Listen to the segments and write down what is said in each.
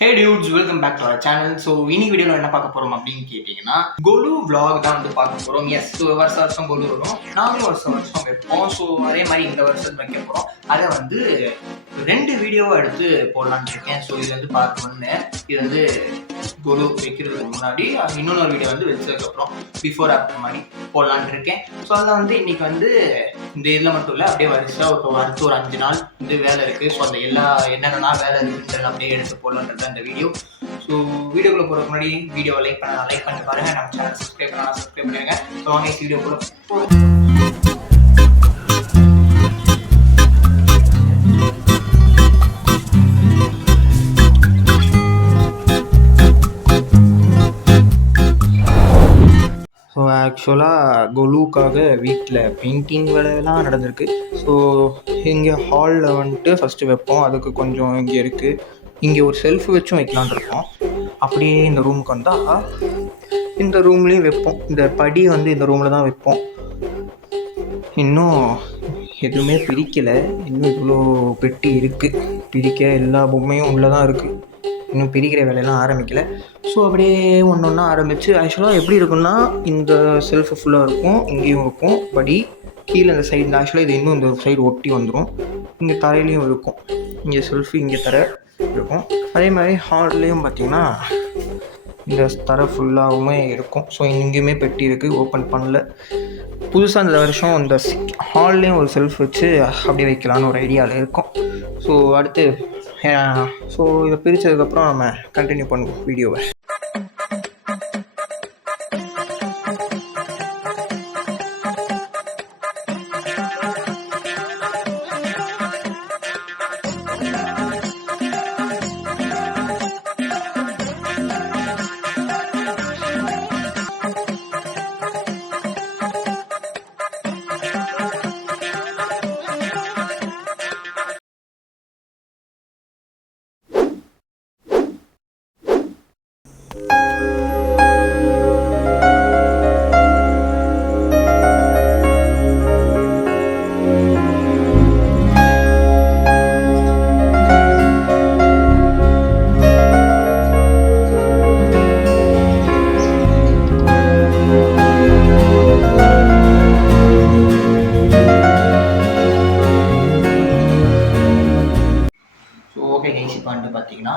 Hey dudes, welcome back to our channel. So இன்னைக்கு வீடியோவில் என்ன பார்க்க போகிறோம் அப்படின்னு கேட்டிங்கன்னா கொலு vlog தான் வந்து பார்க்க போகிறோம். எஸ், வருஷம் கொலு வரும், நாங்களும் வருஷம் வைப்போம். ஸோ அதே மாதிரி இந்த வருஷம் வைக்க போகிறோம். அதை வந்து 2 வீடியோவை எடுத்து போடலான்னு இருக்கேன். ஸோ இது வந்து பார்ட் 1. இது வந்து கொலு வைக்கிறதுக்கு முன்னாடி இன்னொரு வீடியோ வந்து வச்சதுக்கப்புறம் பிஃபோர் ஆஃப்டர் மாதிரி போடலான்னு இருக்கேன். ஸோ அதில் வந்து இன்னைக்கு வந்து இந்த இதில் மட்டும் இல்லை, அப்படியே வருஷம் அடுத்து ஒரு 5 நாள் வந்து வேலை இருக்குது. ஸோ அந்த என்னென்னா வேலை இருக்குன்றது அப்படியே எடுத்து போடலான்றது அந்த வீடியோ. ஸோ வீடியோக்குள்ள போகிறதுக்கு முன்னாடி வீடியோவை லைக் பண்ணி பாருங்கள். நம்ம சேனல் சப்ஸ்கிரைப் பண்ணுங்க. ஸோ வாங்க வீடியோக்குள்ள போகிறோம். ஸோ ஆக்சுவலாக கொலுக்காக வீட்டில் பெயிண்டிங் வேலையெல்லாம் நடந்திருக்கு. ஸோ இங்கே ஹாலில் வந்துட்டு ஃபஸ்ட்டு வைப்போம். அதுக்கு கொஞ்சம் இங்கே இருக்குது. இங்கே ஒரு செல்ஃப் வச்சும் வைக்கலான் இருக்கோம். அப்படியே இந்த ரூமுக்கு வந்தால் இந்த ரூம்லேயும் வைப்போம். இந்த படி வந்து இந்த ரூமில் தான் வைப்போம். இன்னும் எதுவுமே பிரிக்கலை. இன்னும் இவ்வளோ பெட்டி இருக்குது. பிரிக்க எல்லா பொம்மையும் உள்ளே தான் இருக்குது. இன்னும் பிரிக்கிற வேலையெல்லாம் ஆரம்பிக்கலை. ஸோ அப்படியே ஒன்று ஒன்றா ஆரம்பித்து ஆக்சுவலாக எப்படி இருக்குன்னா, இந்த செல்ஃபு ஃபுல்லாக இருக்கும், இங்கேயும் இருக்கும் படி, கீழே இந்த சைடு ஆக்சுவலாக இது இன்னும் இந்த சைடு ஒட்டி வந்துடும். இங்கே தரையிலையும் இருக்கும், இங்கே செல்ஃபு இங்கே தரை இருக்கும். அதே மாதிரி ஹால்லேயும் பார்த்திங்கன்னா இந்த தரை ஃபுல்லாகவுமே இருக்கும். ஸோ இங்கேயுமே பெட்டி இருக்குது, ஓப்பன் பண்ணல. புதுசாக இந்த வருஷம் இந்த ஹால்லேயும் ஒரு செல்ஃப் வச்சு அப்படியே வைக்கலான்னு ஒரு ஐடியாவில் இருக்கும். ஸோ அடுத்து ஸோ இதை பிரித்ததுக்கப்புறம் நம்ம கண்டினியூ பண்ணுவோம் வீடியோவை.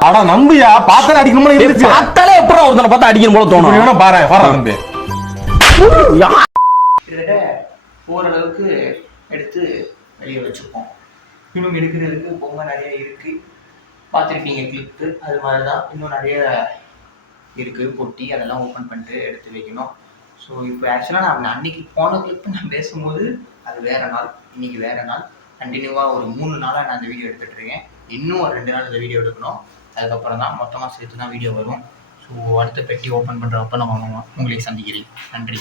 அட நம்பியா பாத்தால அடிக்கணும் போல இருக்கு. பாத்தாலே எப்பறம் ஒருத்தனை பார்த்தா அடிக்கணும் போல தோணும். நீ வேணா பாரு நம்பி. கிட்டத்தட்ட ஓரளவுக்கு எடுத்து வெளியே வச்சுப்போம். இன்னும் எடுக்கிறதுக்கு பொம்மை நிறைய இருக்கு, பார்த்துருப்பீங்க கிளிப்பு. அது மாதிரி தான் இன்னும் நிறைய இருக்குது பொட்டி. அதெல்லாம் ஓப்பன் பண்ணிட்டு எடுத்து வைக்கணும். ஸோ இப்போ ஆக்சுவலாக நான் அன்னைக்கு போன கிளிப்பு நான் பேசும்போது அது வேற நாள், இன்னைக்கு வேற நாள். கண்டினியூவாக ஒரு 3 நாளாக நான் அந்த வீடியோ எடுத்துகிட்டு இருக்கேன். இன்னும் ஒரு 2 நாள் இந்த வீடியோ எடுக்கணும். அதுக்கப்புறம் தான் மொத்தமாக சேர்த்து தான் வீடியோ வரும். ஸோ அடுத்த பெட்டி ஓப்பன் பண்ணுறப்ப நம்ம உங்களை சந்திக்கிறேன். நன்றி.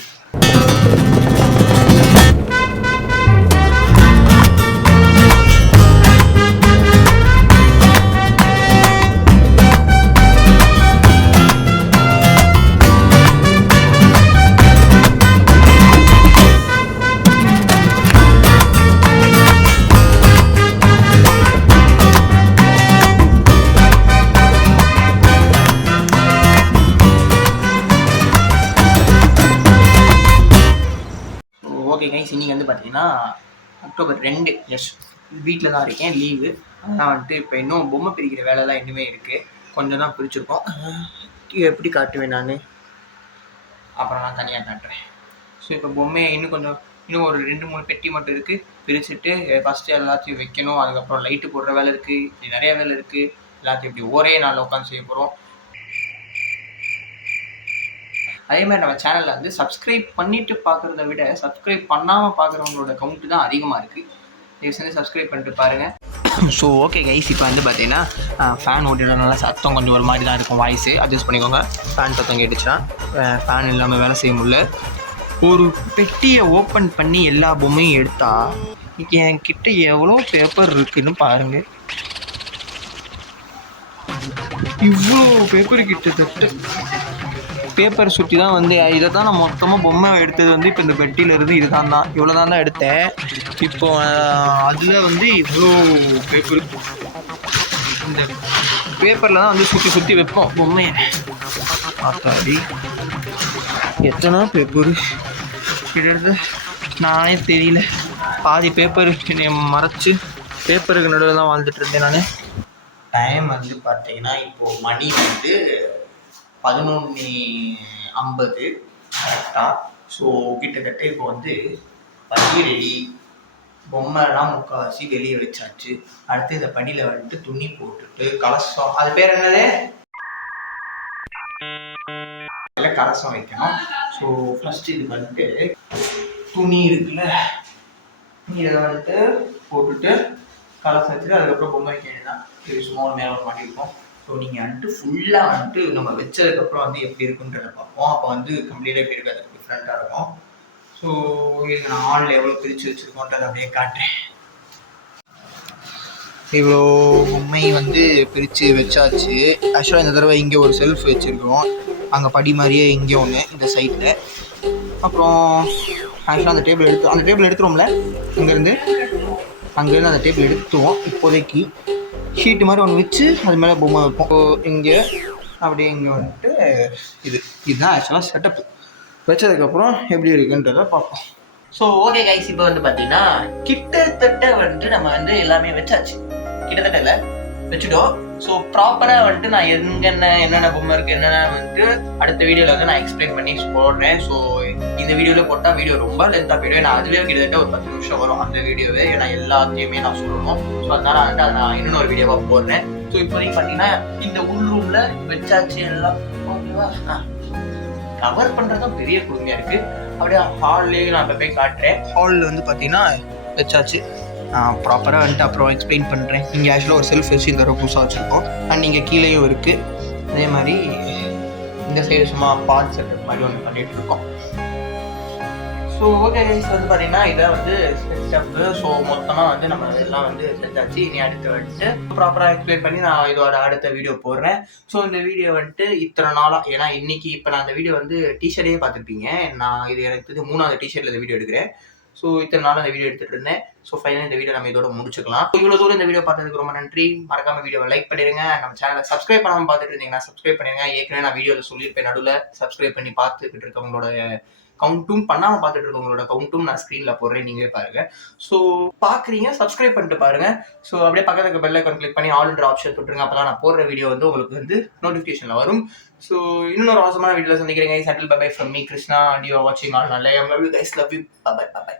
ஓகே கைஸ், இன்றைக்கி வந்து பார்த்தீங்கன்னா அக்டோபர் 2. எஸ், வீட்டில் தான் இருக்கேன், லீவு. அதெல்லாம் வந்துட்டு இப்போ இன்னும் பொம்மை பிரிக்கிற வேலைலாம் இன்னுமே இருக்குது. கொஞ்சம் தான் பிரிச்சுருக்கோம். எப்படி காட்டுவேன் நான், அப்புறம் நான் தனியாக காட்டுறேன். ஸோ இப்போ பொம்மையை இன்னும் ஒரு 2-3 பெட்டி மட்டும் இருக்குது. பிரிச்சுட்டு ஃபஸ்ட்டு எல்லாத்தையும் வைக்கணும். அதுக்கப்புறம் லைட்டு போடுற வேலை இருக்குது. இப்படி நிறையா வேலை இருக்குது. எல்லாத்தையும் இப்படி ஒரே நாளில் உட்காந்து செய்ய போகிறோம். அதே மாதிரி நம்ம சேனலில் வந்து சப்ஸ்கிரைப் பண்ணிவிட்டு பார்க்குறத விட சப்ஸ்கிரைப் பண்ணாமல் பார்க்குறவங்களோட கவுண்ட்டு தான் அதிகமாக இருக்குது. தயவு செஞ்சு சப்ஸ்கிரைப் பண்ணிட்டு பாருங்கள். ஸோ ஓகே கைஸ், இப்போ வந்து பார்த்தீங்கன்னா ஃபேன் ஓட்டினால சத்தம் கொஞ்சம் ஒரு மாதிரி தான் இருக்கும், வாய்ஸு அட்ஜஸ்ட் பண்ணிக்கோங்க. ஃபேன் சத்தம் கேட்டுச்சுன்னா ஃபேன் இல்லாமல் வேலை செய்ய முடியல. ஒரு பெட்டியை ஓப்பன் பண்ணி எல்லா பொம்மையும் எடுத்தால் என்கிட்ட எவ்வளோ பேப்பர் இருக்குதுன்னு பாருங்கள். இவ்வளோ பேப்பர் கிட்டத்தட்ட பேப்பர் சுற்றி தான் வந்து இதை தான் நான் மொத்தமாக பொம்மை எடுத்தது வந்து இப்போ இந்த பெட்டியிலேருந்து இதுதான் இவ்வளோ தான் எடுத்தேன். இப்போ அதில் வந்து இவ்வளோ பேப்பர் இந்த பேப்பரில் தான் வந்து சுற்றி சுற்றி வைப்போம் பொம்மையை. ஆத்தாடி எத்தனை பேப்பரு கிட்டத்தட்ட நானே தெரியல. பாதி பேப்பர் என்னை மறைச்சி பேப்பருக்கு நடுவில் தான் வாழ்ந்துட்டு இருந்தேன் நான். டைம் வந்து பார்த்தீங்கன்னா இப்போது மணி வந்து 11:50 கரெக்டாக. ஸோ கிட்டத்தட்ட இப்போ வந்து படி ரெடி, பொம்மைலாம் முக்கால்வாசி வெளியே வச்சாச்சு. அடுத்து இந்த படியில் வந்துட்டு துணி போட்டுட்டு கலசம், அது பேர் என்னது, கலசம் வைக்கணும். ஸோ ஃபஸ்ட்டு இது வந்துட்டு துணி இருக்குல்ல, இதை வந்துட்டு போட்டுட்டு கலசம் வச்சுட்டு அதுக்கப்புறம் பொம்மை வைக்க வேண்டியதான். இது சும்மா ஒரு மேலே ஒரு மாட்டி இருக்கும். ஸோ நீங்கள் வந்துட்டு ஃபுல்லாக வந்துட்டு நம்ம வச்சதுக்கப்புறம் வந்து எப்படி இருக்குன்றதை பார்ப்போம். அப்போ வந்து கம்ப்ளீட்டாக எப்படி இருக்குது, அதுக்கு டிஃப்ரெண்ட்டாக இருக்கும். ஸோ இது நான் ஆன்லைன் எவ்வளோ பிரித்து வச்சுருக்கோன்றதை அப்படியே காட்டுறேன். இவ்வளோ பொம்மை வந்து பிரித்து வச்சாச்சு. ஆக்சுவலாக இந்த தடவை இங்கே ஒரு செல்ஃப் வச்சுருக்கோம், அங்கே படி மாதிரியே இங்கே ஒன்று இந்த சைடில். அப்புறம் ஆக்சுவலாக அந்த டேபிள் எடுத்துருவோம்ல, அங்கேருந்து அந்த டேபிள் எடுத்துவோம். இப்போதைக்கு ஷீட்டு மாதிரி ஒன்று வச்சு அது மேலே பொம்மை வைப்போம். இங்கே அப்படியே இங்கே வந்துட்டு இதுதான் ஆக்சுவலாக செட்டப். வச்சதுக்கப்புறம் எப்படி இருக்குன்றதை பார்ப்போம். ஸோ ஓகே கைஸ், இப்போ வந்து பார்த்தீங்கன்னா கிட்டத்தட்ட வந்துட்டு நம்ம வந்து எல்லாமே வச்சாச்சு. கிட்டத்தட்ட இல்லை, வச்சுட்டோம். ஸோ ப்ராப்பராக வந்துட்டு நான் என்னென்ன பொம்மை இருக்குது என்னென்ன வந்துட்டு அடுத்த வீடியோவில் வந்து நான் எக்ஸ்பிளைன் பண்ணி போடுறேன். ஸோ இந்த வீடியோவில் போட்டால் வீடியோ ரொம்ப லென்த்தாக போயிடும். நான் அதுவே கிட்டத்தட்ட ஒரு 10 நிமிஷம் வரும் அந்த வீடியோவே. ஏன்னா எல்லாத்தையுமே நான் சொல்லணும். ஸோ அதனால் வந்துட்டு அதை நான் இன்னொரு வீடியோவாக போடுறேன். ஸோ இப்போதைக்கு பார்த்தீங்கன்னா இந்த உள் ரூமில் வச்சாச்சு எல்லாம். ஓகேவா, கவர் பண்ணுறது தான் பெரிய கொடுமையாக இருக்குது. அப்படியே ஹால்லேயே நான் இப்போ போய் காட்டுறேன். ஹாலில் வந்து பார்த்தீங்கன்னா வச்சாச்சு. ப்ராப்பராக வந்துட்டு அப்புறம் எக்ஸ்பிளைன் பண்ணுறேன். இங்கே ஆக்சுவலாக ஒரு செல்ஃப் வச்சு இந்த தடவை புதுசாக வச்சுருக்கோம். அண்ட் இங்கே கீழேயும் இருக்குது. அதே மாதிரி இந்த சைடு சும்மா பார்ட் செட்டப் மாதிரி ஒன்று பண்ணிகிட்ருக்கோம். ஸோ ஓகே கைஸ், வந்து பார்த்தீங்கன்னா இதை வந்து ஸ்டெப்பு. ஸோ மொத்தமாக வந்து நம்ம இதெல்லாம் வந்து செஞ்சாச்சு. இனி அடுத்து வந்துட்டு ப்ராப்பராக எக்ஸ்பிளைன் பண்ணி நான் இதோட அடுத்த வீடியோ போடுறேன். ஸோ இந்த வீடியோ வந்துட்டு இத்தனை நாளாக, ஏன்னா இன்னைக்கு இப்போ நான் இந்த வீடியோ வந்து டிஷர்ட்டே பார்த்துருப்பீங்க. நான் இது எனக்கு 3வது டிஷர்ட்டில் இந்த வீடியோ எடுக்கிறேன். ஸோ இத்தனை நாள் இந்த வீடியோ எடுத்துகிட்டு இருந்தேன். ஸோ ஃபைனலாக இந்த வீடியோ நம்ம இதோட முடிச்சுக்கலாம். இவ்வளோ தூரம் இந்த வீடியோ பார்த்ததுக்கு ரொம்ப நன்றி. மறக்காம வீடியோவை லைக் பண்ணிடுங்க. நம்ம சேனலை சப்ஸ்கிரைப் பண்ணாமல் பார்த்துட்டு இருந்தீங்கன்னா சப்ஸ்கிரைப் பண்ணிடுங்க. ஏற்கனவே நான் வீடியோவில் சொல்லியிருப்பேன், நடுவில் சப்ஸ்கிரைப் பண்ணி பார்த்துக்கிட்டு இருக்கவங்களோட கவுண்ட்டும் பண்ணாமல் பார்த்துட்டு இருக்கவங்களோட கவுண்ட்டும் நான் ஸ்க்ரீனில் போடுறேன், நீங்களே பாருங்க. ஸோ பார்க்குறீங்க, சப்ஸ்கிரைப் பண்ணிட்டு பாருங்க. ஸோ அப்படியே பக்கத்துக்கு பெல் ஐகான் கிளிக் பண்ணி ஆல்ன்ற ஆப்ஷன் தொட்டுருங்க. அப்போ தான் நான் போடுற வீடியோ வந்து உங்களுக்கு வந்து நோட்டிஃபிகேஷனில் வரும். ஸோ இன்னொரு அவசரமான வீடியோவில் சந்திக்கிறேன். Settle bye bye from me, Krishna, and you are watching all Nalayam. Love you guys, love you. Bye bye.